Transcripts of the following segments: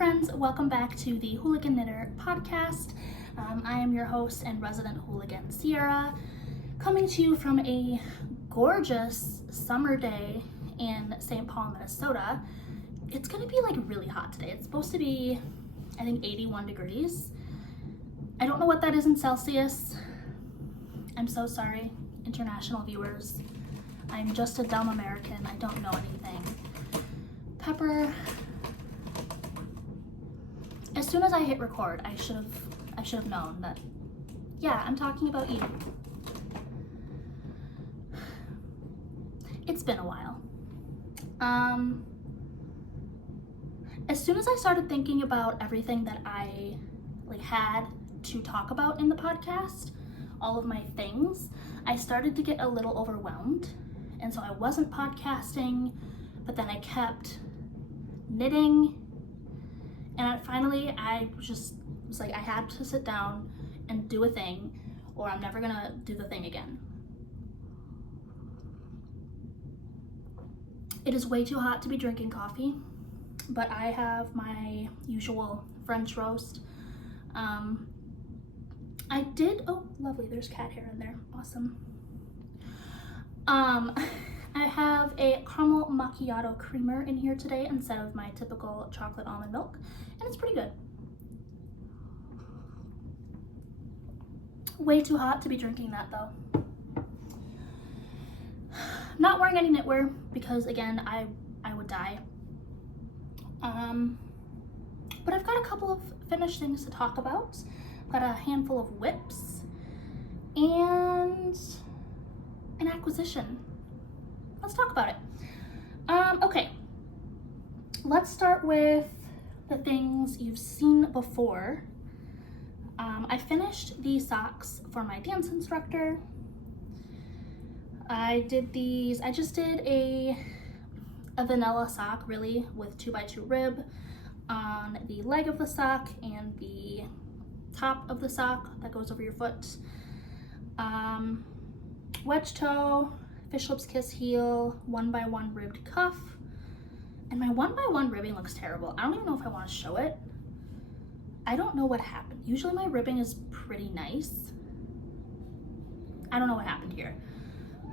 friends, welcome back to the Hooligan Knitter podcast. I am your host and resident hooligan, Sierra, coming to you from a gorgeous summer day in St. Paul, Minnesota. It's gonna be like really hot today. It's supposed to be, I think, 81 degrees. I don't know what that is in Celsius. I'm so sorry, international viewers. I'm just a dumb American. I don't know anything. Pepper. As soon as I hit record, I should have known that, yeah, I'm talking about you. It's been a while. As soon as I started thinking about everything that I had to talk about in the podcast, all of my things, I started to get a little overwhelmed. And so I wasn't podcasting, but then I kept knitting. And finally, I just was like, I had to sit down and do a thing, or I'm never gonna do the thing again. It is way too hot to be drinking coffee, but I have my usual French roast. I did, oh, lovely, there's cat hair in there, awesome. I have a caramel macchiato creamer in here today instead of my typical chocolate almond milk, and it's pretty good. Way too hot to be drinking that though. Not wearing any knitwear because again, I would die. But I've got a couple of finished things to talk about. I've got a handful of whips and an acquisition. Let's talk about it. Okay, let's start with the things you've seen before. I finished the socks for my dance instructor. I just did a vanilla sock, really, with 2x2 rib on the leg of the sock and the top of the sock that goes over your foot. Wedge toe, fish lips kiss heel, 1x1 ribbed cuff. And my 1x1 ribbing looks terrible. I don't even know if I want to show it. I don't know what happened. Usually my ribbing is pretty nice. I don't know what happened here.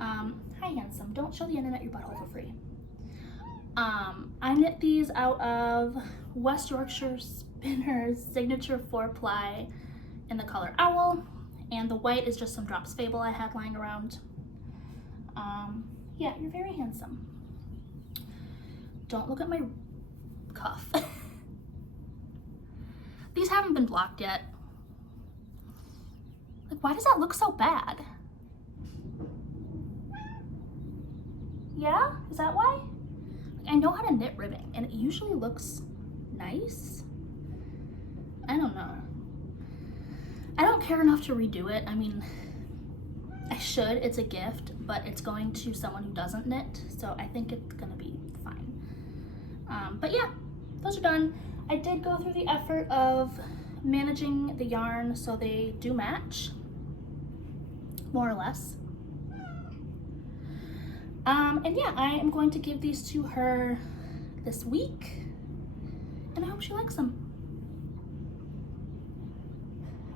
Hi handsome, don't show the internet your butthole for free. I knit these out of West Yorkshire Spinner's signature 4-ply in the color Owl, and the white is just some drops Fabel I had lying around. Yeah, you're very handsome. Don't look at my cuff. These haven't been blocked yet. Like, why does that look so bad? Yeah? Is that why? I know how to knit ribbing, and it usually looks nice. I don't know. I don't care enough to redo it. I mean, I should, it's a gift, but it's going to someone who doesn't knit, so I think it's gonna be fine. But yeah, those are done. I did go through the effort of managing the yarn so they do match, more or less. And yeah, I am going to give these to her this week, and I hope she likes them.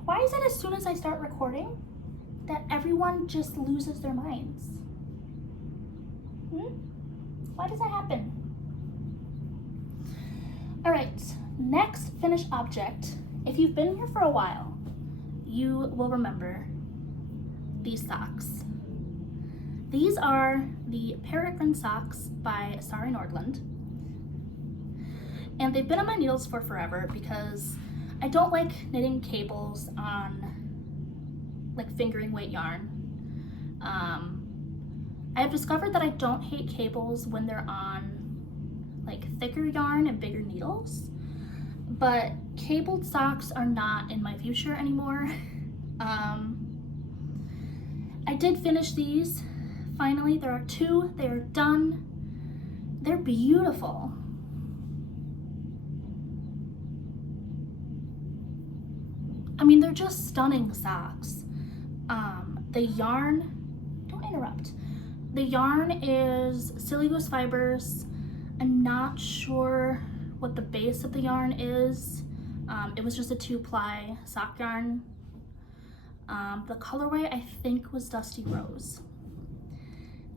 Why is it as soon as I start recording that everyone just loses their minds? Why does that happen? All right, next finished object. If you've been here for a while, you will remember these socks. These are the Peregrin socks by Sari Nordlund. And they've been on my needles for forever because I don't like knitting cables on fingering weight yarn. I've discovered that I don't hate cables when they're on thicker yarn and bigger needles, but cabled socks are not in my future anymore. I did finish these. Finally, there are 2. They are done. They're beautiful. I mean, they're just stunning socks. The yarn, don't interrupt. The yarn is Silly Goose fibers. I'm not sure what the base of the yarn is. It was just a 2-ply sock yarn. The colorway I think was Dusty Rose.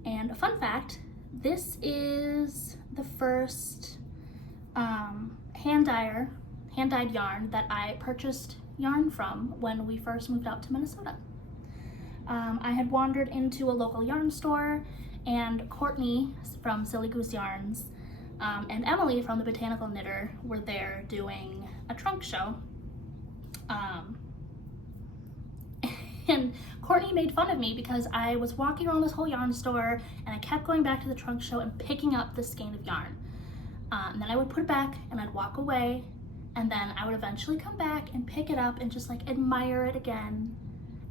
And a fun fact, this is the first hand-dyed yarn that I purchased yarn from when we first moved out to Minnesota. I had wandered into a local yarn store, and Courtney from Silly Goose Yarns and Emily from the Botanical Knitter were there doing a trunk show. And Courtney made fun of me because I was walking around this whole yarn store and I kept going back to the trunk show and picking up this skein of yarn. And then I would put it back and I'd walk away, and then I would eventually come back and pick it up and just like admire it again.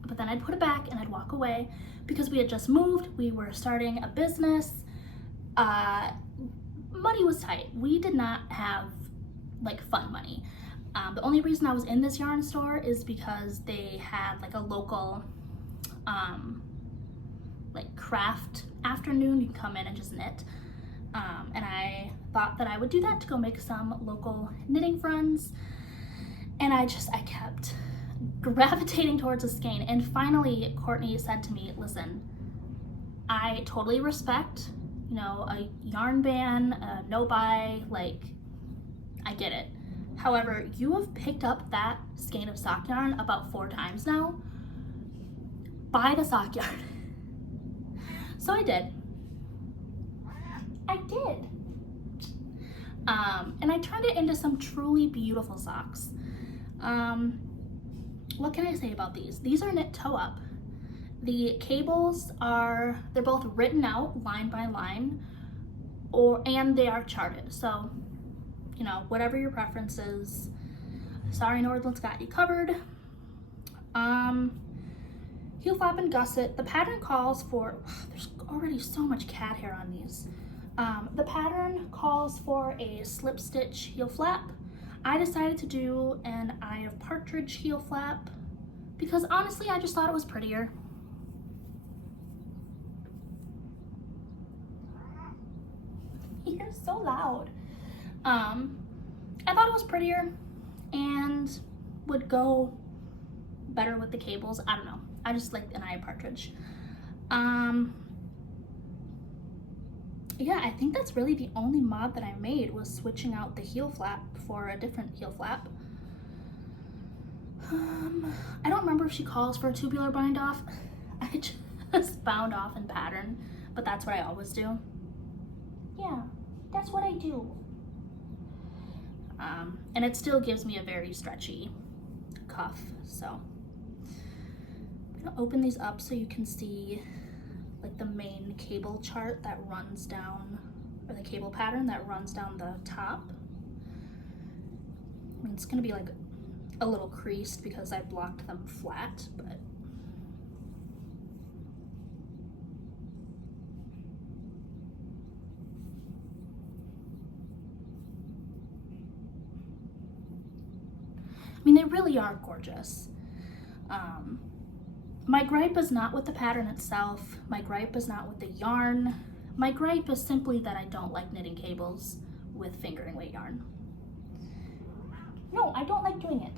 But then I'd put it back and I'd walk away because we had just moved, we were starting a business. Money was tight. We did not have like fun money. The only reason I was in this yarn store is because they had like a local like craft afternoon. You can come in and just knit. And I thought that I would do that to go make some local knitting friends. And I kept gravitating towards a skein. And finally, Courtney said to me, listen, I totally respect, you know, a yarn ban, a no buy, like, I get it. However, you have picked up that skein of sock yarn about 4 times now. Buy the sock yarn. So I did. And I turned it into some truly beautiful socks. What can I say about these? These are knit toe up. The cables they're both written out line by line, and they are charted. So, you know, whatever your preference is, Sari Nordlund's got you covered. Heel flap and gusset. The pattern calls for, there's already so much cat hair on these. The pattern calls for a slip stitch heel flap. I decided to do an Eye of Partridge heel flap because honestly, I just thought it was prettier. You're so loud. I thought it was prettier and would go better with the cables. I don't know. I just liked an Eye of Partridge. Yeah, I think that's really the only mod that I made was switching out the heel flap for a different heel flap. I don't remember if she calls for a tubular bind off. I just bound off in pattern, but that's what I always do. Yeah, that's what I do. And it still gives me a very stretchy cuff, so. I'm gonna open these up so you can see like the main cable chart that runs down, or the cable pattern that runs down the top. I mean, it's gonna be like a little creased because I blocked them flat, but I mean, they really are gorgeous. My gripe is not with the pattern itself. My gripe is not with the yarn. My gripe is simply that I don't like knitting cables with fingering weight yarn. No, I don't like doing it.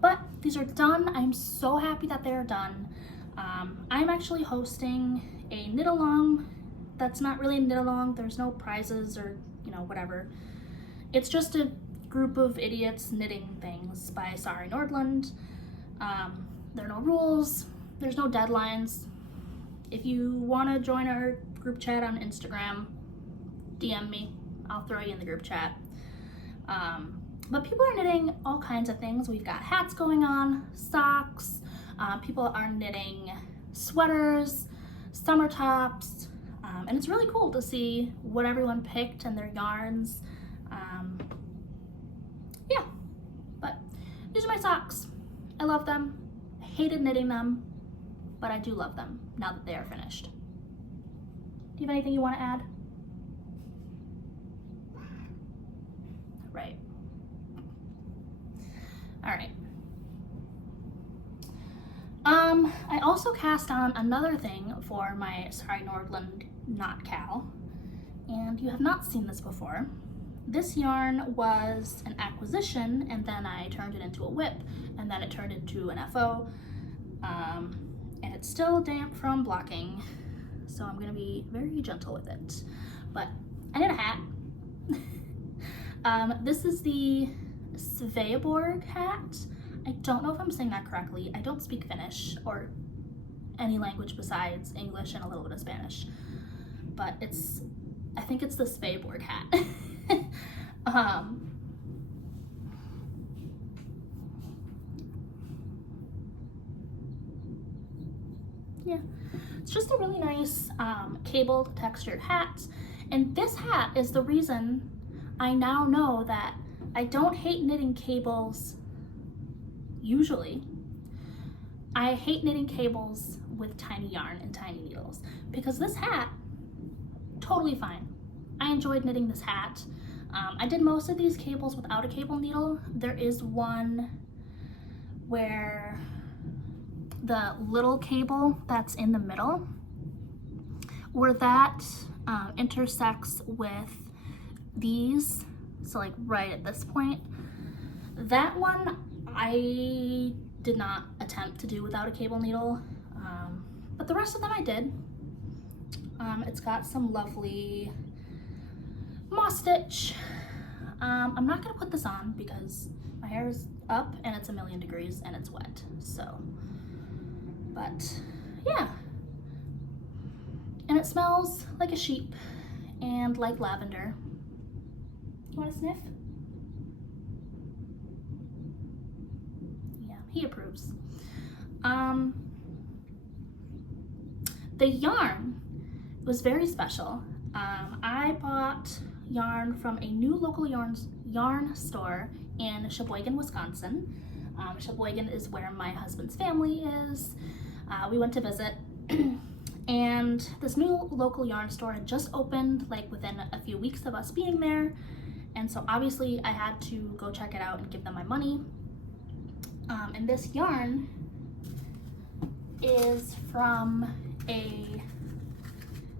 But these are done. I'm so happy that they're done. I'm actually hosting a knit along. That's not really a knit along. There's no prizes or, you know, whatever. It's just a group of idiots knitting things by Sari Nordlund. There are no rules, there's no deadlines. If you want to join our group chat on Instagram, DM me, I'll throw you in the group chat. But people are knitting all kinds of things. We've got hats going on, socks, people are knitting sweaters, summer tops, and it's really cool to see what everyone picked and their yarns. Yeah, but these are my socks. I love them. I hated knitting them, but I do love them now that they are finished. Do you have anything you want to add? Right. All right. I also cast on another thing for my Sari Nordlund Knot Cal, and you have not seen this before. This yarn was an acquisition, and then I turned it into a whip, and then it turned into an FO, and it's still damp from blocking, so I'm gonna be very gentle with it. But I did a hat. This is the Sveaborg hat. I don't know if I'm saying that correctly. I don't speak Finnish or any language besides English and a little bit of Spanish, but I think it's the Sveaborg hat. Yeah, it's just a really nice cabled textured hat, and this hat is the reason I now know that I don't hate knitting cables usually. I hate knitting cables with tiny yarn and tiny needles, because this hat, totally fine. I enjoyed knitting this hat. I did most of these cables without a cable needle. There is one where the little cable that's in the middle, where that intersects with these, so like right at this point, that one I did not attempt to do without a cable needle, but the rest of them I did. It's got some lovely moss stitch. I'm not gonna put this on because my hair is up and it's 1,000,000 degrees and it's wet, so, but yeah. And it smells like a sheep and like lavender. You wanna sniff? Yeah, he approves. The yarn was very special. I bought yarn from a new local yarn store in Sheboygan, Wisconsin. Sheboygan is where my husband's family is. We went to visit, and this new local yarn store had just opened like within a few weeks of us being there, and so obviously I had to go check it out and give them my money. And this yarn is from a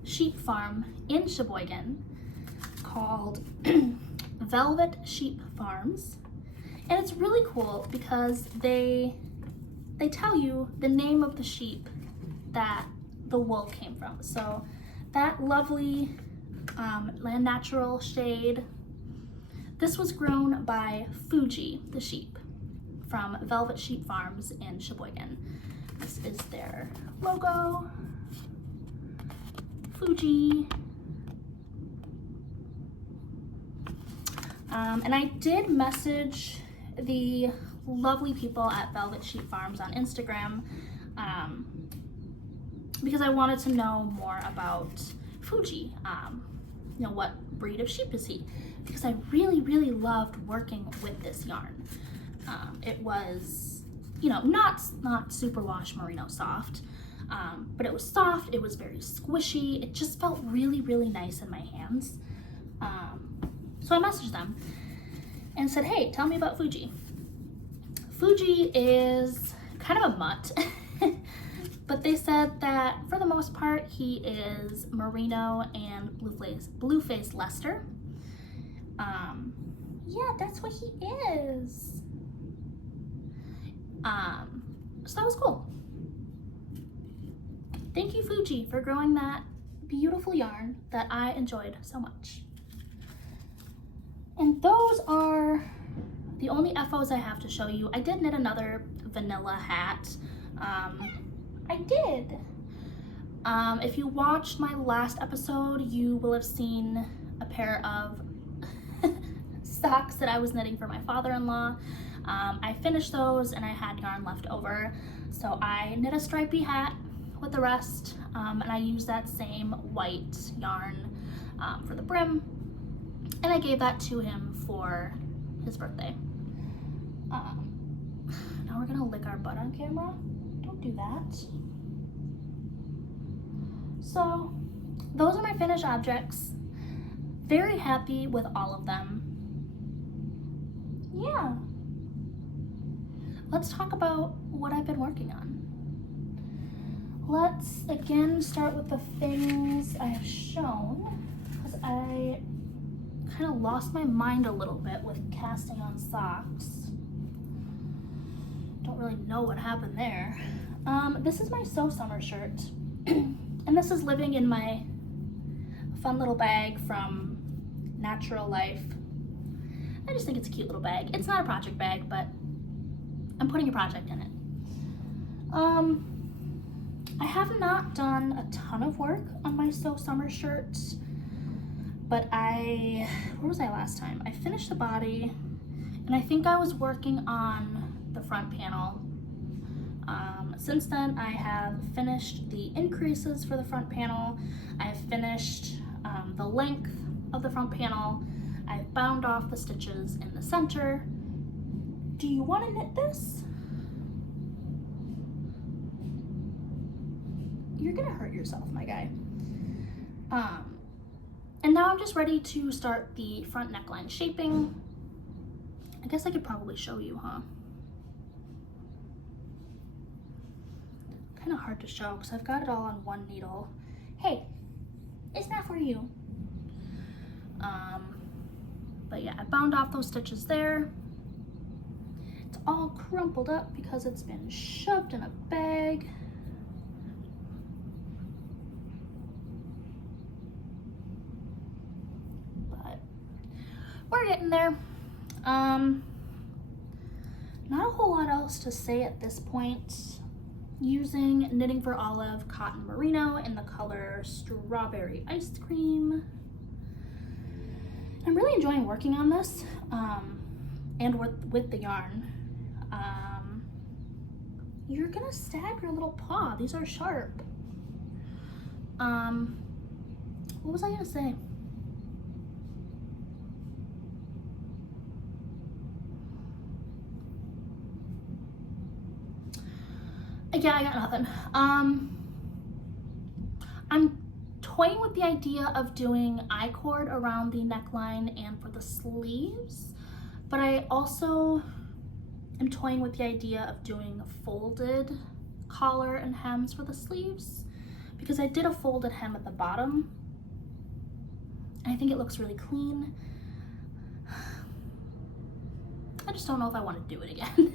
sheep farm in Sheboygan called Velvet Sheep Farms, and it's really cool because they tell you the name of the sheep that the wool came from. So that lovely natural shade, this was grown by Fuji, the sheep, from Velvet Sheep Farms in Sheboygan. This is their logo, Fuji. And I did message the lovely people at Velvet Sheep Farms on Instagram because I wanted to know more about Fuji. You know, what breed of sheep is he? Because I really, really loved working with this yarn. It was, you know, not superwash merino soft, but it was soft, it was very squishy, it just felt really, really nice in my hands. So I messaged them and said, hey, tell me about Fuji. Fuji is kind of a mutt, but they said that for the most part, he is merino and blue-faced Leicester. Yeah, that's what he is. So that was cool. Thank you, Fuji, for growing that beautiful yarn that I enjoyed so much. And those are the only FOs I have to show you. I did knit another vanilla hat. I did. If you watched my last episode, you will have seen a pair of socks that I was knitting for my father-in-law. I finished those and I had yarn left over, so I knit a stripy hat with the rest, and I used that same white yarn for the brim, and I gave that to him for his birthday. Now we're gonna lick our butt on camera. Don't do that. So those are my finished objects. Very happy with all of them. Yeah. Let's talk about what I've been working on. Let's again start with the things I have shown, because I kind of lost my mind a little bit with casting on socks. Don't really know what happened there. This is my So Summer shirt. And this is living in my fun little bag from Natural Life. I just think it's a cute little bag. It's not a project bag, but I'm putting a project in it. I have not done a ton of work on my So Summer shirts, but where was I last time? I finished the body, and I think I was working on the front panel. Since then, I have finished the increases for the front panel. I have finished the length of the front panel. I've bound off the stitches in the center. Do you want to knit this? You're gonna hurt yourself, my guy. And now I'm just ready to start the front neckline shaping. I guess I could probably show you, huh? Kind of hard to show because I've got it all on one needle. Hey, it's not for you. But yeah, I bound off those stitches there. It's all crumpled up because it's been shoved in a bag. But we're getting there. Not a whole lot else to say at this point. Using Knitting for Olive Cotton Merino in the color Strawberry Ice Cream. I'm really enjoying working on this, and with the yarn. You're gonna stab your little paw. These are sharp. What was I gonna say? Yeah, I got nothing. I'm toying with the idea of doing I-cord around the neckline and for the sleeves, but I also am toying with the idea of doing folded collar and hems for the sleeves, because I did a folded hem at the bottom and I think it looks really clean. I just don't know if I want to do it again.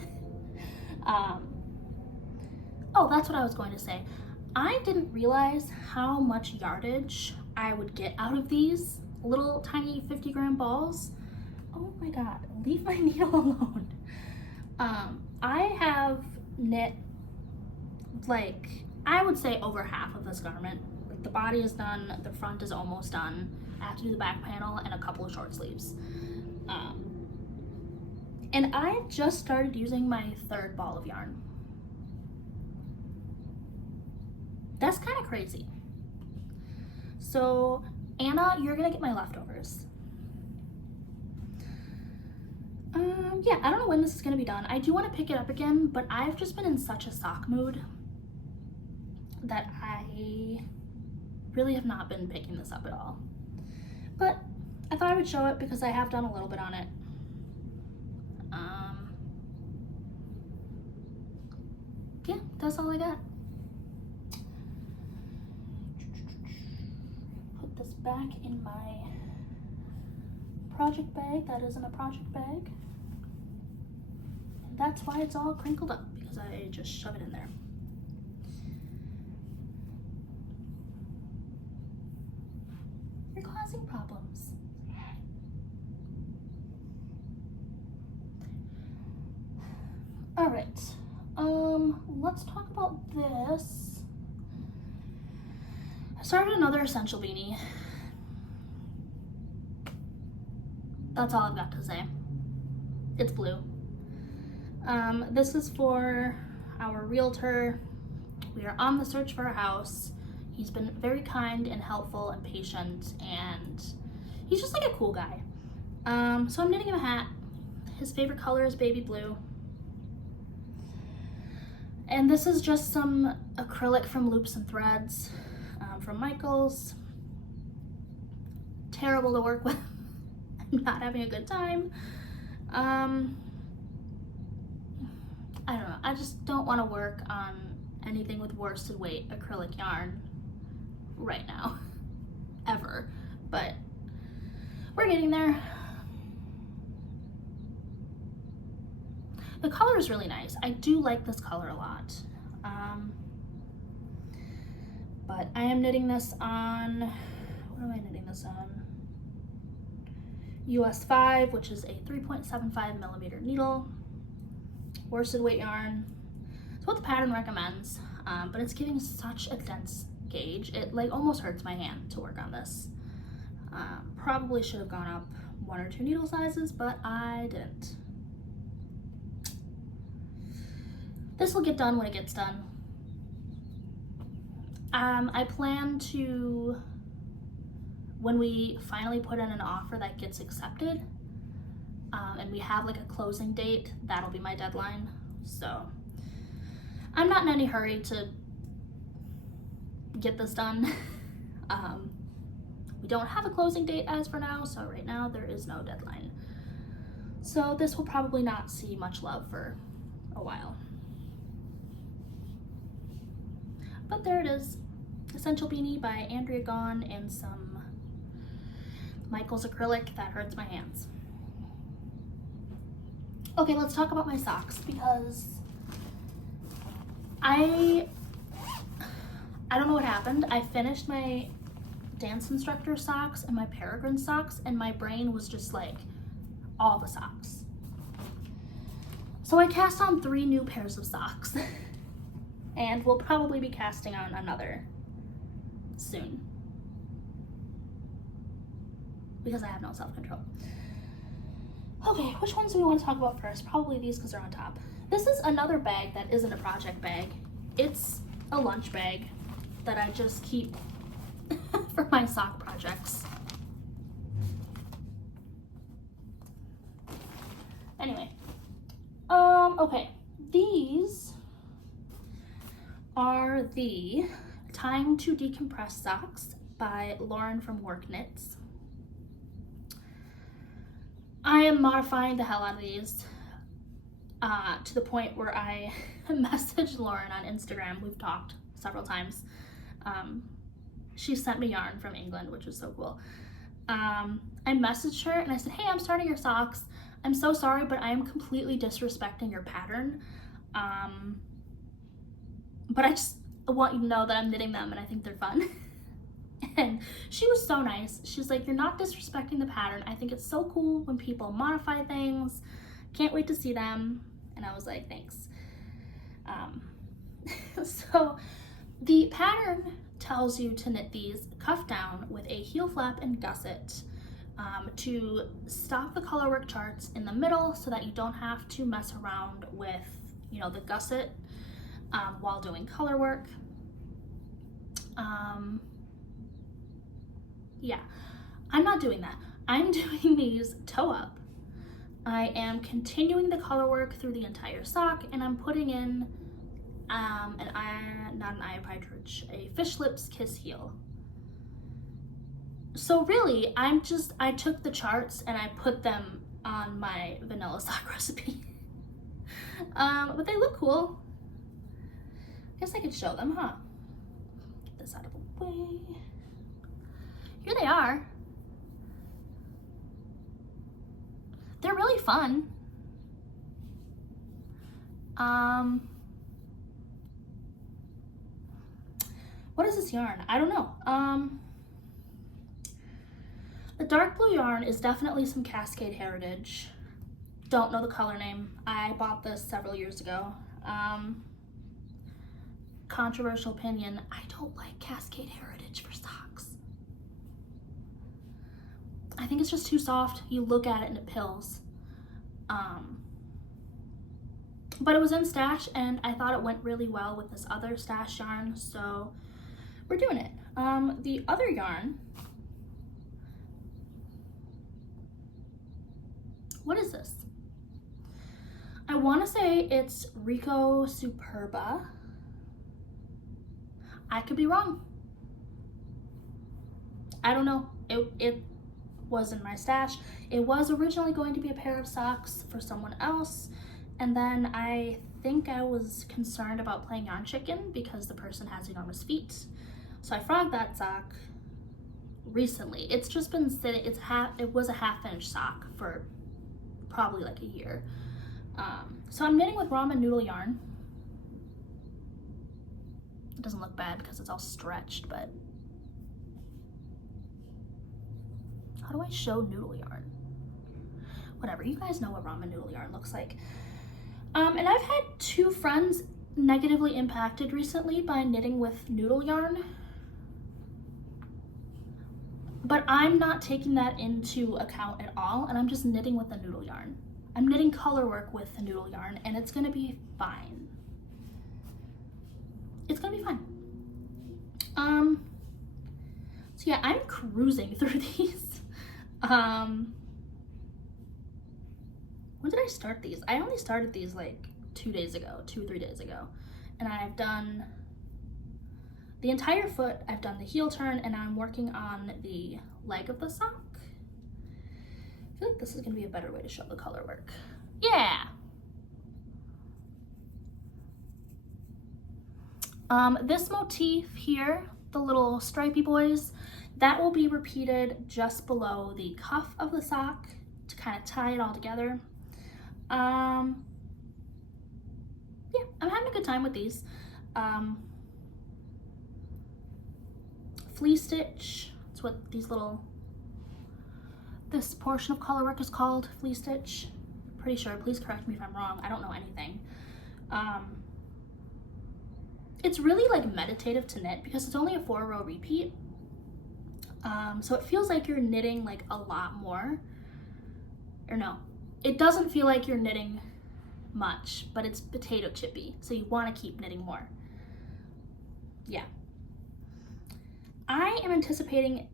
Oh, that's what I was going to say. I didn't realize how much yardage I would get out of these little tiny 50-gram balls. Oh my God, leave my needle alone. I have knit, like, I would say over half of this garment. Like, the body is done, the front is almost done. I have to do the back panel and a couple of short sleeves. And I just started using my third ball of yarn. That's kind of crazy. So, Anna, you're gonna get my leftovers. Yeah, I don't know when this is gonna be done. I do want to pick it up again, but I've just been in such a sock mood that I really have not been picking this up at all. But I thought I would show it because I have done a little bit on it. Yeah, that's all I got. Put this back in my project bag that isn't a project bag. And that's why it's all crinkled up, because I just shove it in there. You're causing problems. All right. Let's talk about this. I started another essential beanie. That's all I've got to say. It's blue. This is for our realtor. We are on the search for a house. He's been very kind and helpful and patient, and he's just like a cool guy. So I'm knitting him a hat. His favorite color is baby blue. And this is just some acrylic from Loops and Threads from Michaels. Terrible to work with. I'm not having a good time. I don't know. I just don't want to work on anything with worsted weight acrylic yarn right now. Ever. But We're getting there. The color is really nice. I do like this color a lot. But I am knitting this on, what am I knitting this on? US 5, which is a 3.75 millimeter needle. Worsted weight yarn. It's what the pattern recommends, but it's giving such a dense gauge. It like almost hurts my hand to work on this. Probably should have gone up 1 or 2 needle sizes, but I didn't. This will get done when it gets done. I plan to, when we finally put in an offer that gets accepted, and we have like a closing date, that'll be my deadline. So I'm not in any hurry to get this done. We don't have a closing date as for now, so right now there is no deadline. So this will probably not see much love for a while. But there it is. Essential Beanie by Andrea Gaughan and some Michael's acrylic that hurts my hands. Okay, let's talk about my socks because I don't know what happened. I finished my dance instructor socks and my Peregrin socks, and my brain was just like, all the socks. So I cast on 3 new pairs of socks and we'll probably be casting on another soon because I have no self-control. Okay, which ones do we want to talk about first? Probably these because they're on top. This is another bag that isn't a project bag. It's a lunch bag that I just keep for my sock projects. Anyway, okay, these are the Time to Decompress socks by Lauren from Work Knits. I am modifying the hell out of these to the point where I messaged Lauren on Instagram. We've talked several times. She sent me yarn from England, which was so cool. I messaged her and I said, hey, I'm starting your socks. I'm so sorry, but I am completely disrespecting your pattern. But I just want you to know that I'm knitting them and I think they're fun. And she was so nice. She's like, you're not disrespecting the pattern. I think it's so cool when people modify things. Can't wait to see them. And I was like, thanks. So the pattern tells you to knit these cuff down with a heel flap and gusset to stop the colorwork charts in the middle so that you don't have to mess around with, you know, the gusset while doing color work. Yeah, I'm not doing that. I'm doing these toe up. I am continuing the color work through the entire sock, and I'm putting in not an eye of partridge, a fish lips kiss heel. So really, I took the charts and I put them on my vanilla sock recipe. But they look cool. Guess I could show them, huh? Get this out of the way. Here they are. They're really fun. What is this yarn? I don't know. The dark blue yarn is definitely some Cascade Heritage. Don't know the color name. I bought this several years ago. Controversial opinion, I don't like Cascade Heritage for socks. I think it's just too soft. You look at it and it pills. But it was in stash and I thought it went really well with this other stash yarn, so we're doing it. The other yarn, what is this? I want to say it's Rico Superba. I could be wrong. I don't know. It was in my stash. It was originally going to be a pair of socks for someone else, and then I think I was concerned about playing yarn chicken because the person has enormous feet. So I frogged that sock, recently. It's just been sitting, it was a half-inch sock for probably like a year. So I'm knitting with ramen noodle yarn. It doesn't look bad because it's all stretched, but how do I show noodle yarn? Whatever, you guys know what ramen noodle yarn looks like. And I've had 2 friends negatively impacted recently by knitting with noodle yarn, but I'm not taking that into account at all, and I'm just knitting with the noodle yarn. I'm knitting color work with the noodle yarn, and it's gonna be fine. It's gonna be fine. So yeah, I'm cruising through these. When did I start these? I only started these like 2 or 3 days ago. And I've done the entire foot, I've done the heel turn, and I'm working on the leg of the sock. I feel like this is gonna be a better way to show the color work. Yeah! This motif here, the little stripey boys, that will be repeated just below the cuff of the sock to kind of tie it all together. Yeah, I'm having a good time with these. Flea stitch, that's what this portion of color work is called, flea stitch. Pretty sure, please correct me if I'm wrong, I don't know anything. It's really like meditative to knit because it's only a 4-row repeat. So it feels like you're knitting like a lot more, or no, it doesn't feel like you're knitting much, but it's potato chippy, so you want to keep knitting more. Yeah. I am anticipating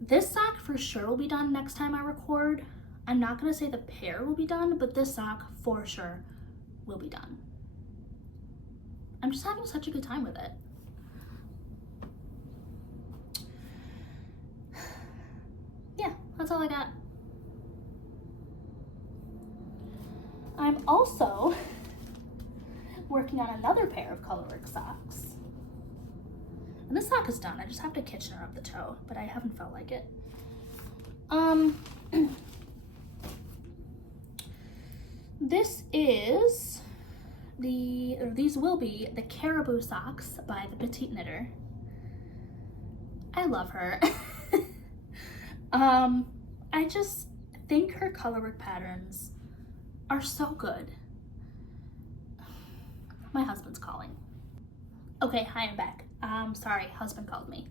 this sock for sure will be done next time I record. I'm not going to say the pair will be done, but this sock for sure will be done. I'm just having such a good time with it. Yeah, that's all I got. I'm also working on another pair of colorwork socks. And this sock is done. I just have to Kitchener up the toe, but I haven't felt like it. This is these will be the Caribou socks by the Petite knitter. I love her. I just think her colorwork patterns are so good. My husband's calling. Okay, hi, I'm back. Sorry, husband called me.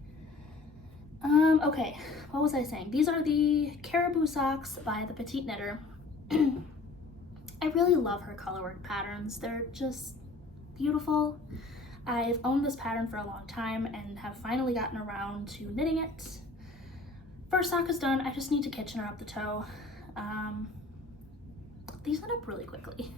Okay, what was I saying? These are the Caribou socks by the Petite knitter. I really love her colorwork patterns. They're just beautiful. I've owned this pattern for a long time and have finally gotten around to knitting it. First sock is done. I just need to Kitchener up the toe. These went up really quickly.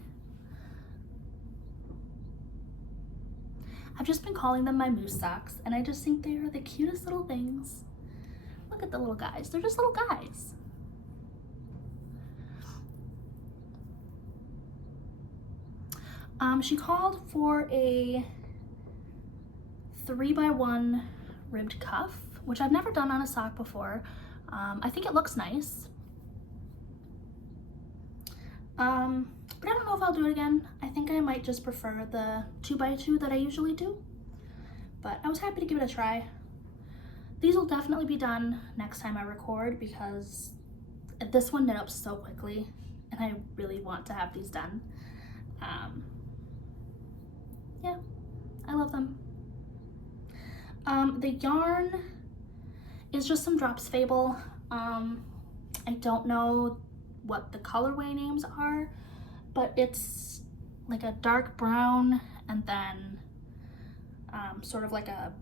I've just been calling them my moose socks, and I just think they are the cutest little things. Look at the little guys. They're just little guys. She called for a 3x1 ribbed cuff, which I've never done on a sock before. I think it looks nice. But I don't know if I'll do it again. I think I might just prefer the 2x2 that I usually do. But I was happy to give it a try. These will definitely be done next time I record because this one knit up so quickly and I really want to have these done. Yeah, I love them. The yarn is just some drops Fabel. I don't know what the colorway names are, but it's like a dark brown and then sort of like a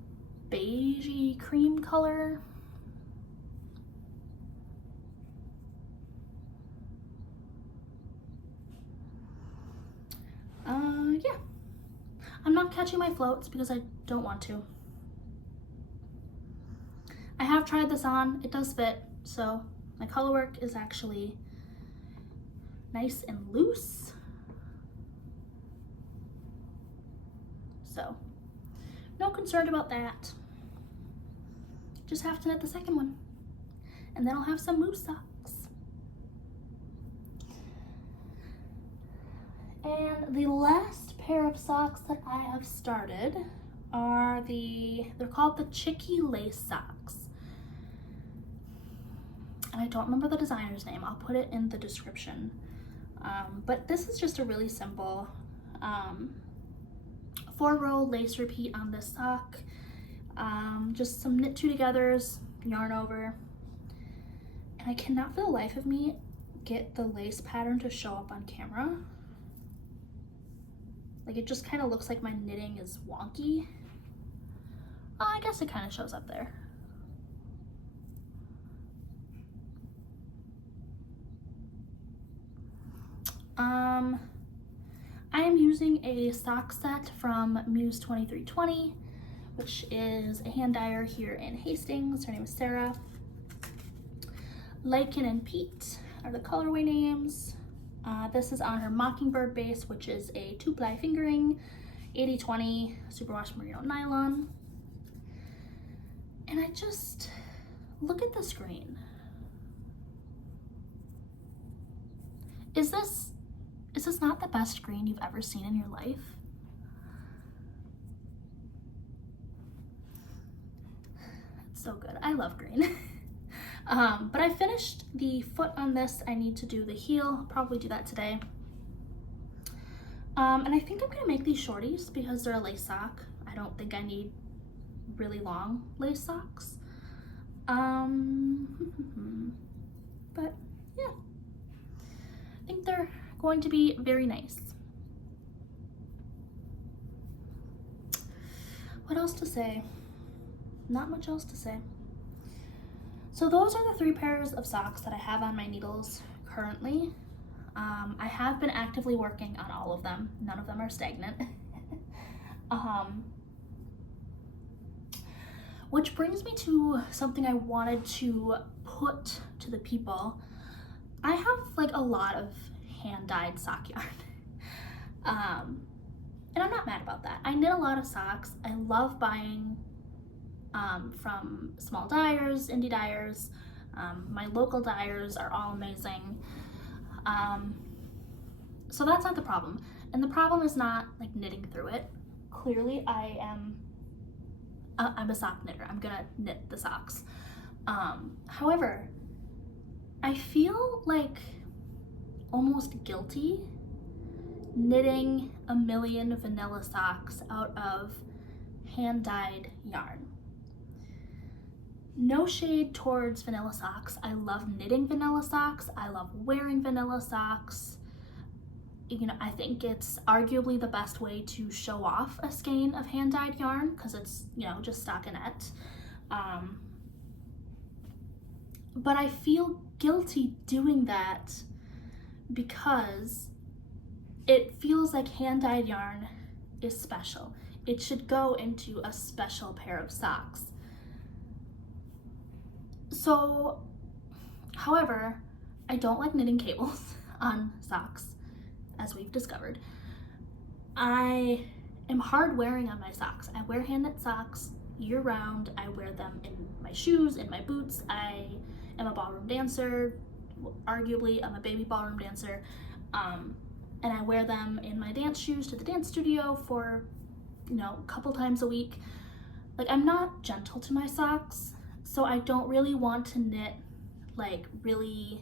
beigey cream color. Yeah. I'm not catching my floats because I don't want to. I have tried this on, it does fit, so my colorwork is actually nice and loose. So, no concern about that. just have to knit the second one. And then I'll have some moose socks. And the last pair of socks that I have started are they're called the Chicky lace socks. And I don't remember the designer's name. I'll put it in the description. But this is just a really simple 4-row lace repeat on this sock. Just some knit 2-togethers, yarn over. And I cannot for the life of me get the lace pattern to show up on camera. Like, it just kind of looks like my knitting is wonky. I guess it kind of shows up there. I am using a sock set from Muse 2320, which is a hand dyer here in Hastings. Her name is Sarah. Lichen and Peat are the colorway names. This is on her Mockingbird base, which is a 2-ply fingering, 80/20 superwash merino nylon. And I just, look at this green. Is this not the best green you've ever seen in your life? It's so good. I love green. But I finished the foot on this. I need to do the heel. I'll probably do that today. And I think I'm gonna make these shorties because they're a lace sock. I don't think I need really long lace socks. But yeah, I think they're going to be very nice. What else to say? Not much else to say. So those are the 3 pairs of socks that I have on my needles currently. I have been actively working on all of them. None of them are stagnant. Which brings me to something I wanted to put to the people. I have like a lot of hand-dyed sock yarn. And I'm not mad about that. I knit a lot of socks. I love buying from small dyers, indie dyers. My local dyers are all amazing. So that's not the problem. And the problem is not like knitting through it. Clearly I'm a sock knitter. I'm gonna knit the socks. However, I feel like almost guilty knitting a million vanilla socks out of hand-dyed yarn. No shade towards vanilla socks. I love knitting vanilla socks. I love wearing vanilla socks. You know, I think it's arguably the best way to show off a skein of hand-dyed yarn because it's, you know, just stockinette. But I feel guilty doing that because it feels like hand-dyed yarn is special. It should go into a special pair of socks. So, however, I don't like knitting cables on socks, as we've discovered. I am hard wearing on my socks. I wear hand knit socks year round. I wear them in my shoes, in my boots. I am a ballroom dancer. Arguably, I'm a baby ballroom dancer. And I wear them in my dance shoes to the dance studio for, you know, a couple times a week. Like, I'm not gentle to my socks, so I don't really want to knit like really,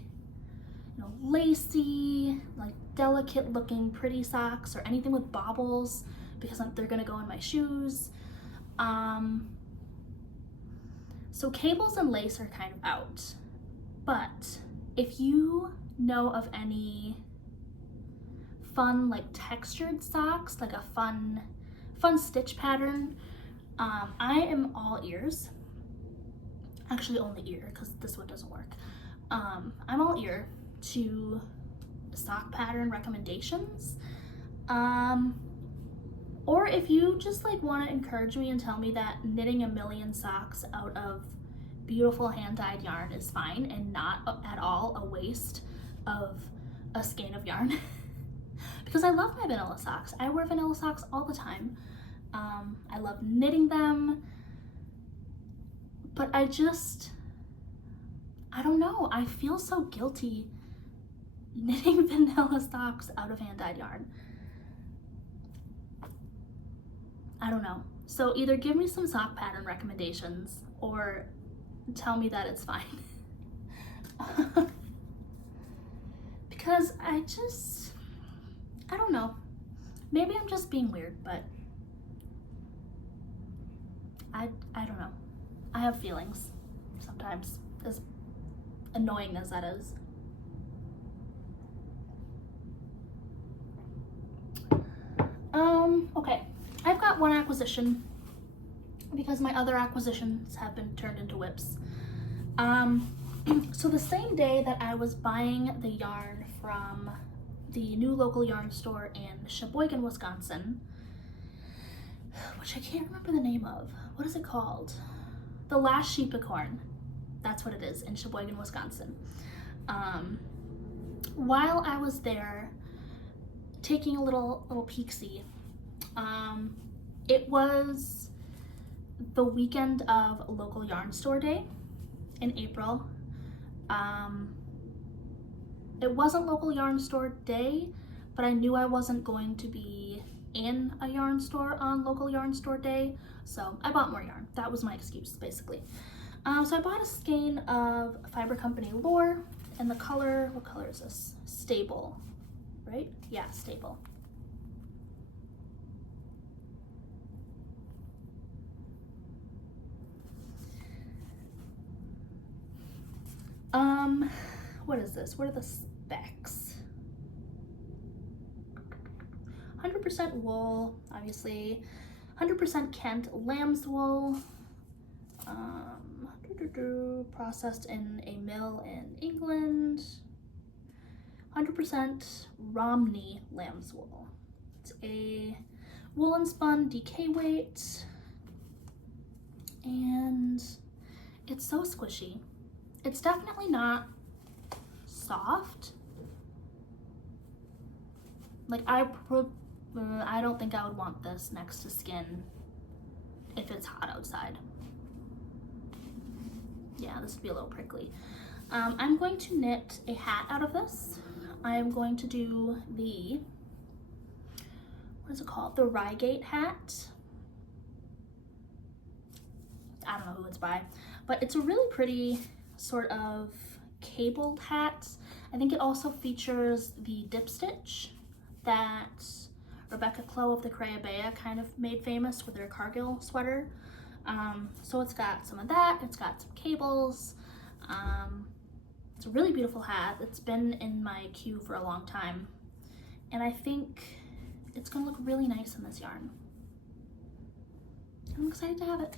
you know, lacy, like delicate looking pretty socks or anything with bobbles because they're gonna go in my shoes. So cables and lace are kind of out. But if you know of any fun like textured socks, like a fun stitch pattern, I am all ears. Actually only ear because this one doesn't work. I'm all ear to sock pattern recommendations. Or if you just like want to encourage me and tell me that knitting a million socks out of beautiful hand-dyed yarn is fine and not at all a waste of a skein of yarn. Because I love my vanilla socks. I wear vanilla socks all the time. I love knitting them, But I don't know. I feel so guilty knitting vanilla socks out of hand-dyed yarn. I don't know. So either give me some sock pattern recommendations or tell me that it's fine. Because I don't know. Maybe I'm just being weird, but I don't know. I have feelings sometimes, as annoying as that is. Okay, I've got one acquisition because my other acquisitions have been turned into whips. So the same day that I was buying the yarn from the new local yarn store in Sheboygan, Wisconsin, which I can't remember the name of. What is it called? The Last Sheepicorn. That's what it is, in Sheboygan, Wisconsin. While I was there taking a little peek-see, it was the weekend of local yarn store day in April. It wasn't local yarn store day, but I knew I wasn't going to be in a yarn store on local yarn store day, so I bought more yarn. That was my excuse, basically. So I bought a skein of Fiber Company Lore, and the color, what color is this? Stable, right? Yeah, Stable. What is this? What are the specs? 100% wool, obviously. 100% Kent lamb's wool. Processed in a mill in England. 100% Romney lamb's wool. It's a woolen spun DK weight. And it's so squishy. It's definitely not soft. Like I don't think I would want this next to skin if it's hot outside. Yeah, this would be a little prickly. I'm going to knit a hat out of this. I'm going to do the, what is it called? The Ryegate hat. I don't know who it's by, but it's a really pretty sort of cabled hat. I think it also features the dip stitch that Rebecca Clow of the Crayabea kind of made famous with her Cargill sweater. So it's got some of that, it's got some cables. It's a really beautiful hat. It's been in my queue for a long time, and I think it's gonna look really nice in this yarn. I'm excited to have it.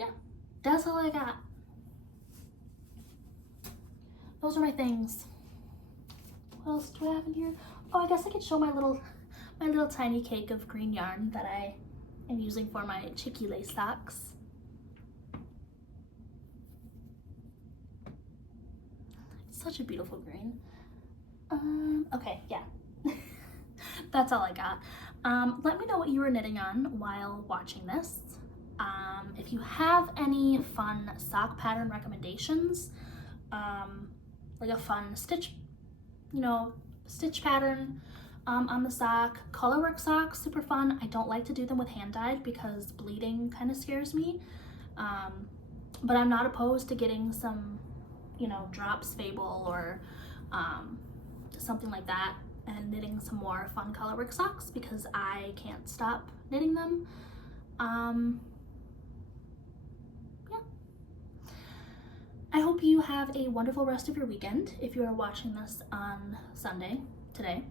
Yeah, that's all I got. Those are my things. What else do I have in here? Oh, I guess I could show my little tiny cake of green yarn that I am using for my Chicky lace socks. It's such a beautiful green. Okay, yeah. That's all I got. Let me know what you were knitting on while watching this. If you have any fun sock pattern recommendations, like a fun stitch, stitch pattern on the sock. Colorwork socks, super fun. I don't like to do them with hand dyed because bleeding kind of scares me. But I'm not opposed to getting some, drops Fabel or something like that and knitting some more fun colorwork socks because I can't stop knitting them. Yeah. I hope you have a wonderful rest of your weekend if you are watching this on Sunday, today.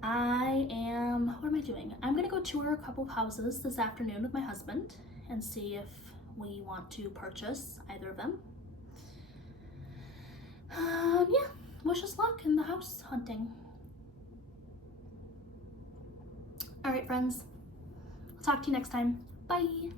What am I doing? I'm gonna go tour a couple of houses this afternoon with my husband and see if we want to purchase either of them. Yeah, wish us luck in the house hunting. All right, friends, I'll talk to you next time. Bye.